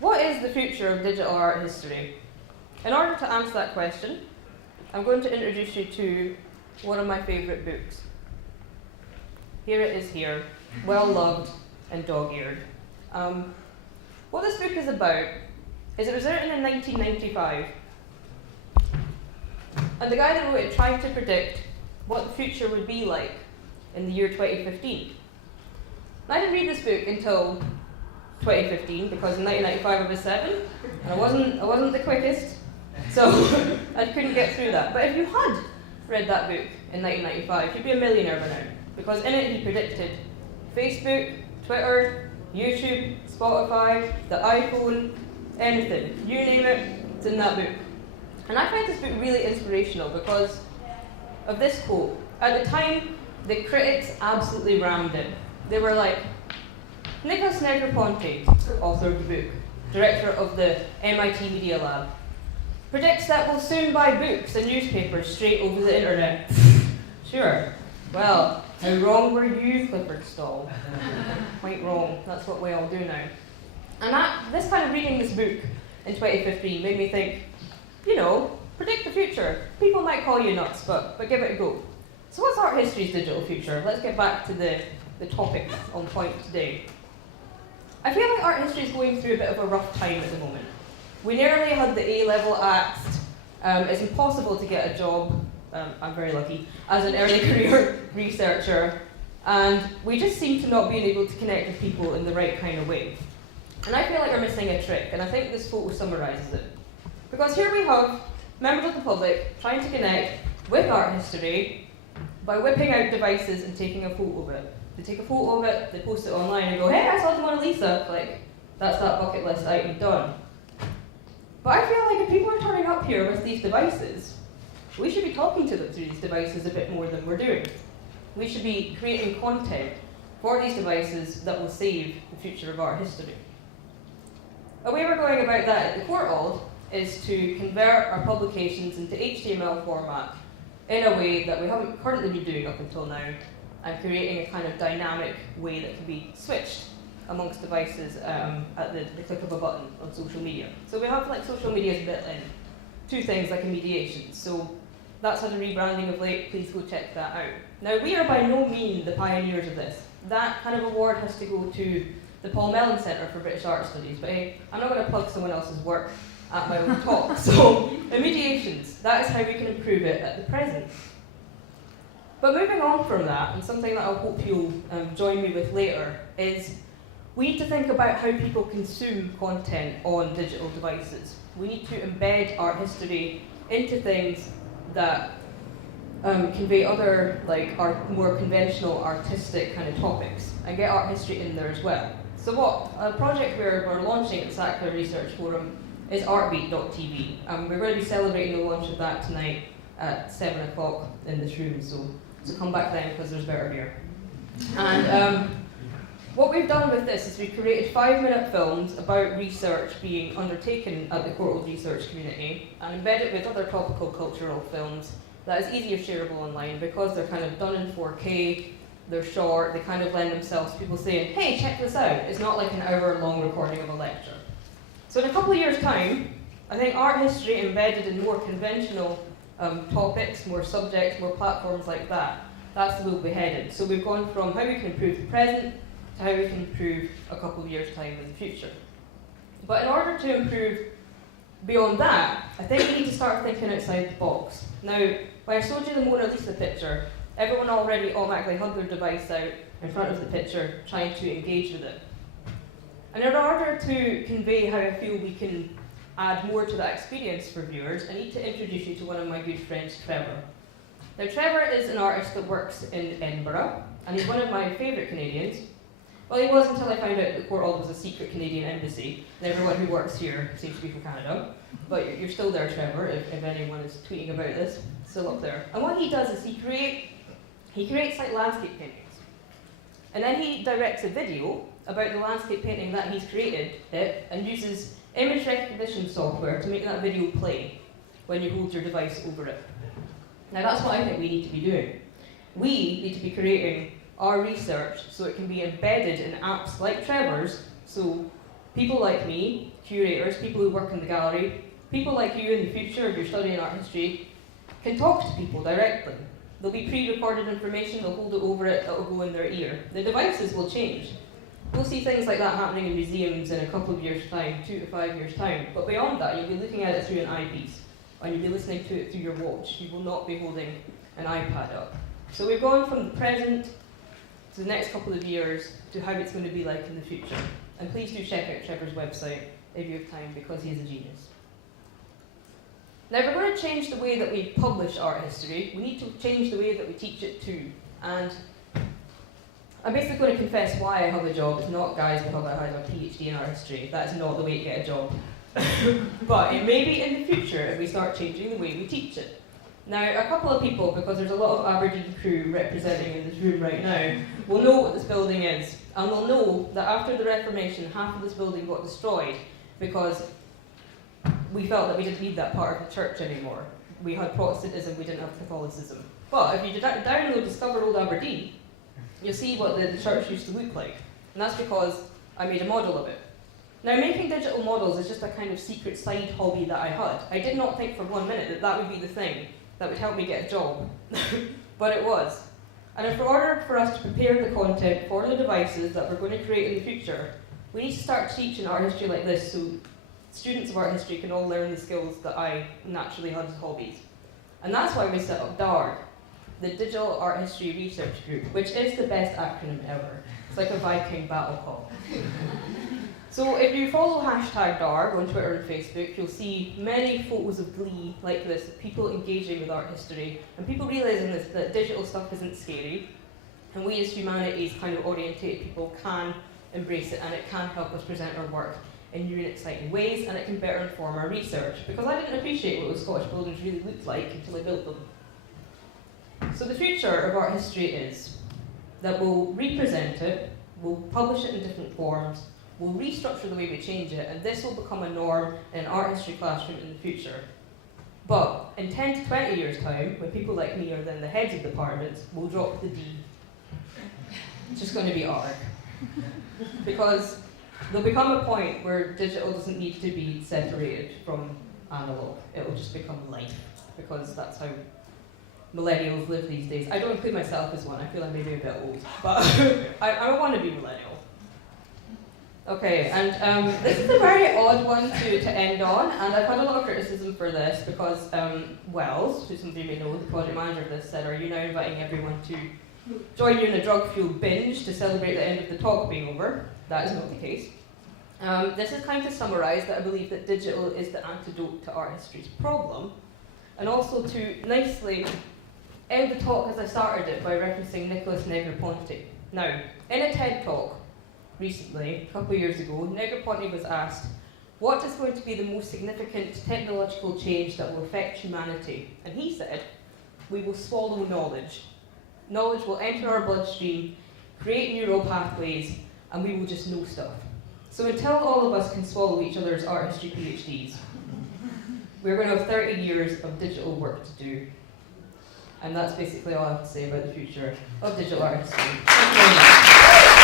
What is the future of digital art history? In order to answer that question, I'm going to introduce you to one of my favourite books. Here it is here, well loved and dog-eared. What this book is about is it was written in 1995, and the guy that wrote it tried to predict what the future would be like in the year 2015. And I didn't read this book until 2015 because in 1995 I was 7, and I wasn't the quickest, so I couldn't get through that. But if you had read that book in 1995, you'd be a millionaire by now, because in it he predicted Facebook, Twitter, YouTube, Spotify, the iPhone, anything, you name it, it's in that book. And I find this book really inspirational because of this quote. At the time, the critics absolutely rammed it. They were like, Nicholas Negroponte, author of the book, director of the MIT Media Lab, predicts that we'll soon buy books and newspapers straight over the internet. Sure. Well, how wrong were you, Clifford Stall? Quite wrong. That's what we all do now. And this kind of reading this book in 2015 made me think, predict the future. People might call you nuts, but give it a go. So what's art history's digital future? Let's get back to the topic on point today. I feel like art history is going through a bit of a rough time at the moment. We nearly had the A-level axed. It's impossible to get a job, I'm very lucky, as an early career researcher, and we just seem to not being able to connect with people in the right kind of way. And I feel like we're missing a trick, and I think this photo summarises it. Because here we have members of the public trying to connect with art history by whipping out devices and taking a photo of it. They take a photo of it, they post it online and go, hey, I saw the Mona Lisa, like, that's that bucket list item done. But I feel like if people are turning up here with these devices, we should be talking to them through these devices a bit more than we're doing. We should be creating content for these devices that will save the future of art history. A way we're going about that at the Courtauld is to convert our publications into HTML format in a way that we haven't currently been doing up until now, and creating a kind of dynamic way that can be switched amongst devices at the click of a button on social media. So we have like social media's built in, two things like a mediation. So that's had a rebranding of late, please go check that out. Now we are by no means the pioneers of this. That kind of award has to go to the Paul Mellon Centre for British Art Studies, but hey, I'm not going to plug someone else's work at my own talk. So, mediations, that is how we can improve it at the present. But moving on from that, and something that I hope you'll join me with later, is we need to think about how people consume content on digital devices. We need to embed art history into things that convey other, more conventional artistic kind of topics, and get art history in there as well. So a project we're launching at the Sackler Research Forum is artbeat.tv. We're going to be celebrating the launch of that tonight at 7 o'clock in this room, so come back then because there's better beer. And what we've done with this is we've created 5-minute films about research being undertaken at the Courtauld research community and embedded with other topical cultural films that is easier shareable online because they're kind of done in 4K, they're short, they kind of lend themselves to people saying, hey, check this out. It's not like an hour-long recording of a lecture. So in a couple of years' time, I think art history embedded in more conventional topics, more subjects, more platforms like that, that's the way we're headed. So we've gone from how we can improve the present to how we can improve a couple of years' time in the future. But in order to improve beyond that, I think we need to start thinking outside the box. Now, when I showed you the Mona Lisa picture, everyone already automatically had their device out in front of the picture, trying to engage with it. And in order to convey how I feel we can add more to that experience for viewers, I need to introduce you to one of my good friends, Trevor. Now, Trevor is an artist that works in Edinburgh, and he's one of my favourite Canadians. Well, he was until I found out that Courtauld was a secret Canadian embassy, and everyone who works here seems to be from Canada. But you're still there, Trevor, if anyone is tweeting about this, still up there. And what he does is he creates like landscape paintings. And then he directs a video about the landscape painting that he's created and uses image recognition software to make that video play when you hold your device over it. Now that's what I think we need to be doing. We need to be creating our research so it can be embedded in apps like Trevor's, so People like me, curators, people who work in the gallery, people like you in the future if you're studying art history, can talk to people directly. There'll be pre-recorded information, they'll hold it over it, that'll go in their ear. The devices will change. We'll see things like that happening in museums in a couple of years' time, 2 to 5 years' time. But beyond that, you'll be looking at it through an eyepiece, and you'll be listening to it through your watch. You will not be holding an iPad up. So we've gone from the present to the next couple of years to how it's going to be like in the future. And please do check out Trevor's website if you have time, because he is a genius. Now, if we're going to change the way that we publish art history, we need to change the way that we teach it too. And I'm basically going to confess why I have a job. It's not, guys, because I have a PhD in art history. That is not the way to get a job. But it may be in the future if we start changing the way we teach it. Now, a couple of people, because there's a lot of Aberdeen crew representing in this room right now, will know what this building is. And will know that after the Reformation, half of this building got destroyed because we felt that we didn't need that part of the church anymore. We had Protestantism, we didn't have Catholicism. But if you download Discover Old Aberdeen, you'll see what the church used to look like. And that's because I made a model of it. Now, making digital models is just a kind of secret side hobby that I had. I did not think for 1 minute that that would be the thing that would help me get a job. But it was. And in order for us to prepare the content for the devices that we're going to create in the future, we need to start teaching art history like this so students of art history can all learn the skills that I naturally had as hobbies. And that's why we set up DARG, the Digital Art History Research Group, which is the best acronym ever. It's like a Viking battle call. So if you follow hashtag DARG on Twitter and Facebook, you'll see many photos of glee like this, people engaging with art history, and people realising this, that digital stuff isn't scary, and we as humanities kind of orientated people can embrace it, and it can help us present our work in new and exciting ways, and it can better inform our research, because I didn't appreciate what those Scottish buildings really looked like until I built them. So the future of art history is that we'll represent it, we'll publish it in different forms, we'll restructure the way we change it, and this will become a norm in an art history classroom in the future. But in 10 to 20 years' time, when people like me are then the heads of departments, we'll drop the D. It's just going to be ARG. Because there'll become a point where digital doesn't need to be separated from analog. It'll just become life, because that's how millennials live these days. I don't include myself as one. I feel I may be a bit old, but I want to be millennial. Okay, and this is a very odd one to end on, and I've had a lot of criticism for this because Wells, who some of you may know, the project manager of this, said, "Are you now inviting everyone to join you in a drug-fueled binge to celebrate the end of the talk being over?" That is not the case. This is kind of to summarise that I believe that digital is the antidote to art history's problem, and also to nicely end the talk as I started it by referencing Nicholas Negroponte. Now, in a TED talk recently, a couple of years ago, Negroponte was asked, what is going to be the most significant technological change that will affect humanity? And he said, we will swallow knowledge. Knowledge will enter our bloodstream, create neural pathways, and we will just know stuff. So until all of us can swallow each other's art history PhDs, we're going to have 30 years of digital work to do. And that's basically all I have to say about the future of digital art history. Thank you very much.